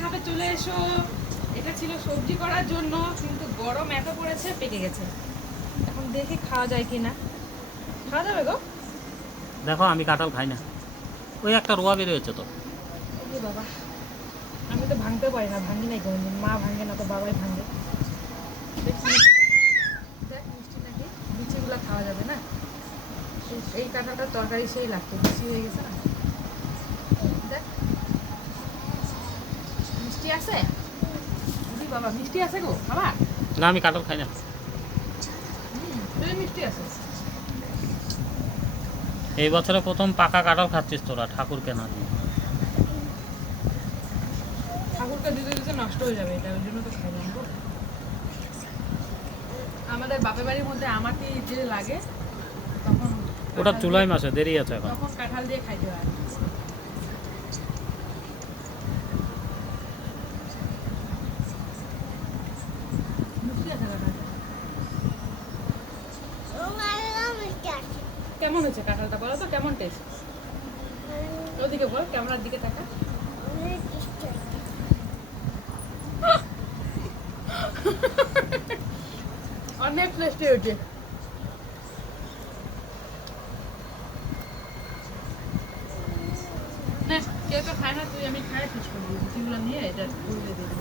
খাবে চলে এসো। এটা ছিল সবজি করার জন্য কিন্তু গরম এত পড়েছে পেকে গেছে। এখন দেখি খাওয়া যায় কিনা। খাওয়া যাবে গো। দেখো আমি কাঁঠাল খাই না। ওই একটা রোয়া বেরিয়েছে তো। বাবা আমি তো ভাঙতে পারি না ভাঙি নাই কোনোদিন। মা ভাঙে না তো বাবাই ভাঙে। দেখছি দেখ মিষ্টি নাকি। বিচিগুলো খাওয়া যাবে না? এই- এই কাঁঠালটার তরকারি সেই লাগতো বিচি হয়ে গেছে না দেখ মিষ্টি আছে? বাবা মিষ্টি আছে গো বাবা না আমি কাঁঠাল খাই না। এই মিষ্টি আছে। এই বছরে প্রথম পাকা কাঁঠাল খাচ্ছিস তোরা ঠাকুর কেনা দিয়ে। ঠাকুরকে দিতে দিতে নষ্ট হয়ে যাবে এটা ওই জন্য তো গো। আমাদের বাপের বাড়ির মধ্যে আমাকে যে লাগে তখন ওটা জুলাই মাসে দেরি আছে এখন। তখন কাঁঠাল দিয়ে খাইতে হয় মিষ্টি আছে কাঁঠালটা। কেমন হয়েছে কাঁঠালটা বলো তো কেমন টেস্ট ওদিকে বল ক্যামেরার দিকে তাকা অনেক টেস্টি হয়েছে কেউ তো খায় না, তুই আমি খাই শেষ করব নিয়ে এটা দিয়ে দেবো